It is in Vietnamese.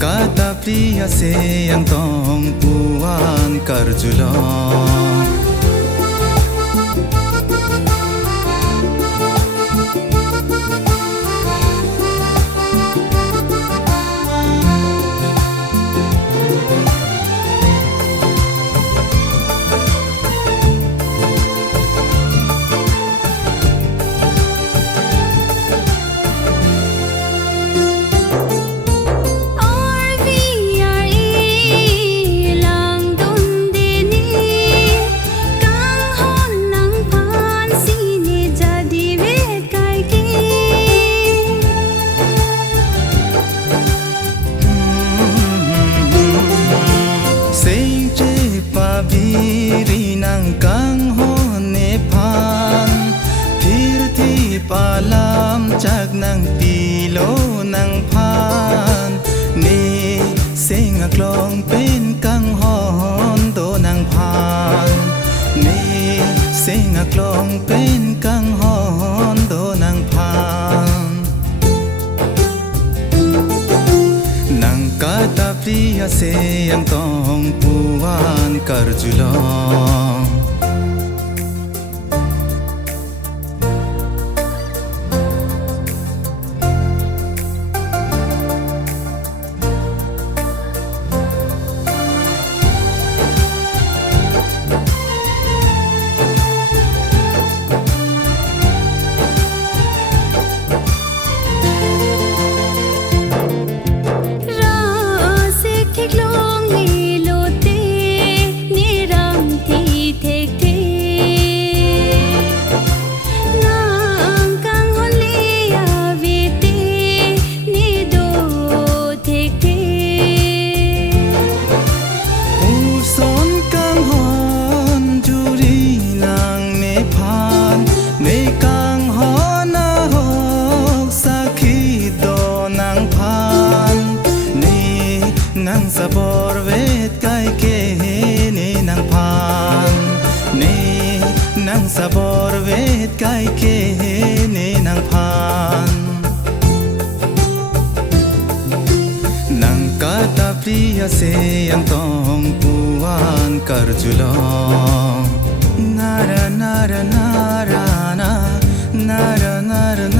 kata priya se yang tong puan karjulong nang kang hon ne phan thir thi palam chak nang pilo nang phan ne sing a klong pen kang hon do nang phan ne sing a klong pen kang hon do nang phan nang kata priya se yang tong puan karjulong nang sabor vet kai ke ne nang phan ne nang sabor vet kai ke ne nang phan nang kata priya se yang tong puan karjulong nara nara nara na nara nara